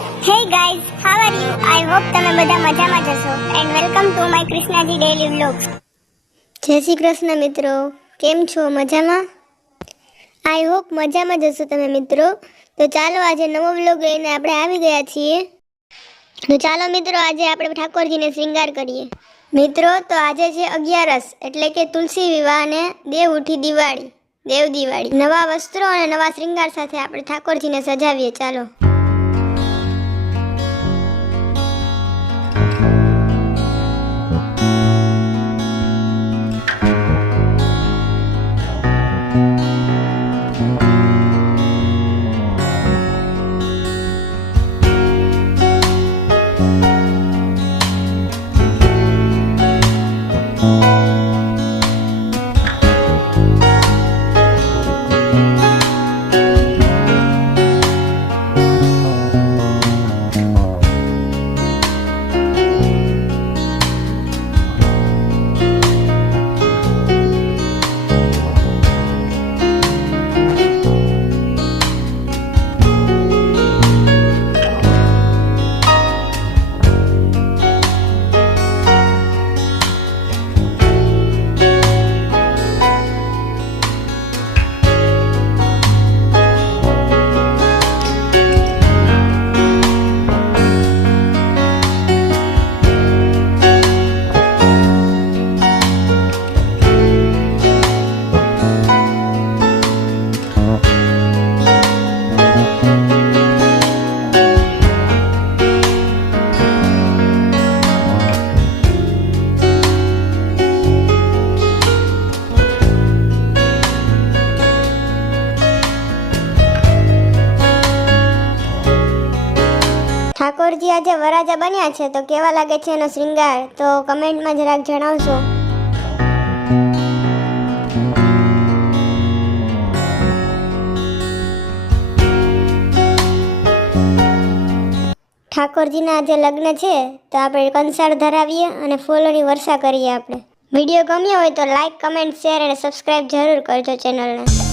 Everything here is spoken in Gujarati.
Hey guys, how are you? I hope તમે બધા મજામાં જશો and welcome to my Krishnaji daily vlogs. જય શ્રી કૃષ્ણ મિત્રો, કેમ છો? મજામાં? આઈ હોપ મજામાં જશો તમે મિત્રો. તો ચાલો આજે નવો વ્લોગ લઈને આપણે આવી ગયા છીએ. તો ચાલો મિત્રો આજે આપણે ઠાકોરજીને શ્રૃંગાર કરીએ. મિત્રો તો આજે છે 11 એટલે કે તુલસી વિવાહ અને દેવ દિવાળી. નવા વસ્ત્રો અને નવા શ્રૃંગાર સાથે આપણે ઠાકોરજીને સજાવીએ. ચાલો ઠાકોરજી આજે વરાજા બન્યા છે તો કેવા લાગે છે એનો શ્રૃંગાર તો કમેન્ટમાં જરાક જણાવશો. ઠાકોરજીના આજે લગ્ન છે તો આપણે કંસાળ ધરાવીએ અને ફૂલોની વર્ષા કરીએ. આપણે વિડીયો ગમ્યો હોય તો લાઈક, કમેન્ટ, શેર અને સબસ્ક્રાઈબ જરૂર કરજો ચેનલને.